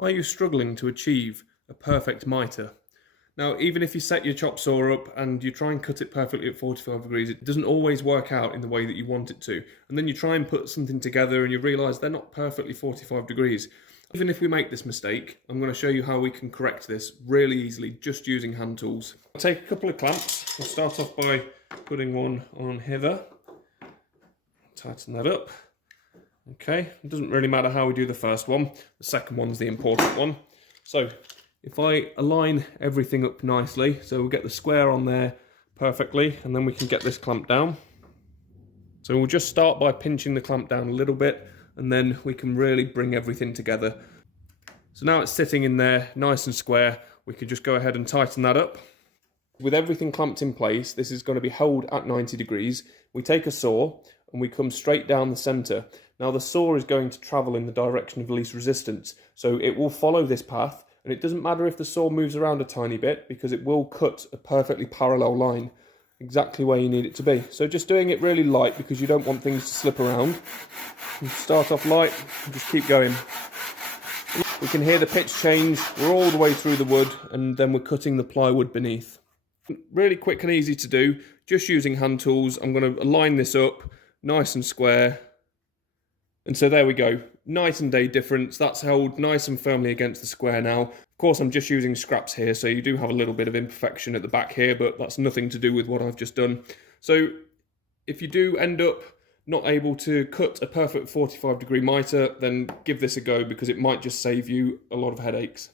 Are you struggling to achieve a perfect mitre? Now, even if you set your chop saw up and you try and cut it perfectly at 45 degrees, it doesn't always work out in the way that you want it to. And then you try and put something together and you realise they're not perfectly 45 degrees. Even if we make this mistake, I'm going to show you how we can correct this really easily just using hand tools. I'll take a couple of clamps. I'll start off by putting one on hither. Tighten that up. Okay, it doesn't really matter how we do the first one. The second one's the important one. So if I align everything up nicely, so we'll get the square on there perfectly, and then we can get this clamp down. So we'll just start by pinching the clamp down a little bit, and then we can really bring everything together. So now it's sitting in there nice and square. We could just go ahead and tighten that up. With everything clamped in place, this is going to be held at 90 degrees. We take a saw and we come straight down the centre. Now the saw is going to travel in the direction of least resistance, so it will follow this path, and it doesn't matter if the saw moves around a tiny bit because it will cut a perfectly parallel line exactly where you need it to be. So just doing it really light because you don't want things to slip around. You start off light and just keep going. We can hear the pitch change. We're all the way through the wood, and then we're cutting the plywood beneath. Really quick and easy to do, just using hand tools. I'm going to align this up nice and square. And so there we go, night and day difference. That's held nice and firmly against the square now. Of course, I'm just using scraps here, so you do have a little bit of imperfection at the back here, but that's nothing to do with what I've just done. So if you do end up not able to cut a perfect 45 degree mitre, then give this a go because it might just save you a lot of headaches.